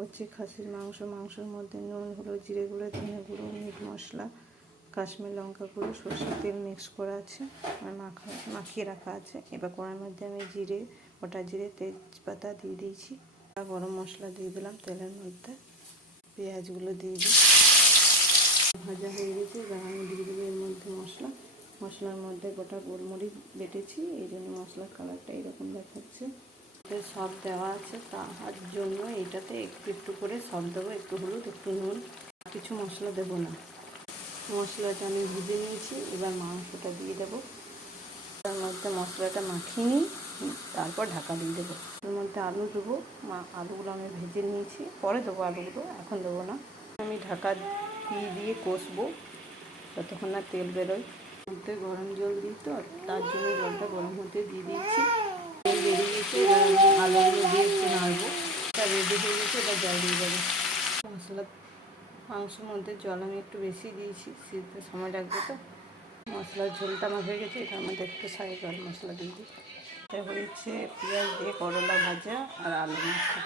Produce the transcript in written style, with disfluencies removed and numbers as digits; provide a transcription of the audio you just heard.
হচ্ছে খাসির মাংস। মাংসের মধ্যে নুন, হলুদ, জিরে গুঁড়ো, ধনে গুঁড়ো, মিট মশলা, কাশ্মীর লঙ্কা গুঁড়ো, সরষের তেল মিক্স করা আছে আর মাখিয়ে রাখা আছে। এবার কড়াইয়ের মধ্যে আমি গোটা জিরে, তেজপাতা দিয়ে দিয়েছি। গরম মশলা দিয়ে দিলাম তেলের মধ্যে। পেঁয়াজগুলো দিয়ে দিই। ভাজা হয়ে গেছে। এবার আমি দিয়ে দেবো এর মধ্যে মশলার মধ্যে গোটা গোলমরিচ বেটেছি, এই জন্য মশলার কালারটা এরকম দেখাচ্ছে। সব দেওয়া আছে, তার জন্য এটাতে একটু একটু করে সব দেবো। একটু হলুদ, একটু নুন, কিছু মশলা দেবো না। মশলাটা আমি ভেজে নিয়েছি। এবার মাংসটা দিয়ে দেবো। তার মধ্যে মশলাটা মাখিয়ে নিই, তারপর ঢাকা দিয়ে দেবো। এর মধ্যে আলু দেবো। আলুগুলো আমি ভেজে নিয়েছি, পরে দেবো আলুগুলো, এখন দেবো না। আমি ঢাকা দিয়ে কষবো যতক্ষণ না তেল বেরোয়। মধ্যে গরম জল দিই, তো তার জন্য জলটা গরম হতে দিয়ে দিয়েছি। তেল বেরিয়ে গেছে। এবার আমি আলুগুলো দিয়ে একটু নাড়বো। এটা রেডি হয়ে গেছে। এবার জল দিয়ে দেবো। মাংসের মধ্যে জল আমি একটু বেশি দিয়েছি, সিদ্ধতে সময় লাগবে তো। মশলার ঝোলটা আমার হয়ে গেছে। এটার মধ্যে একটু গরম মশলা দিয়ে দিই। এটা হচ্ছে পেঁয়াজ দিয়ে করলা ভাজা আর আলু মাখা।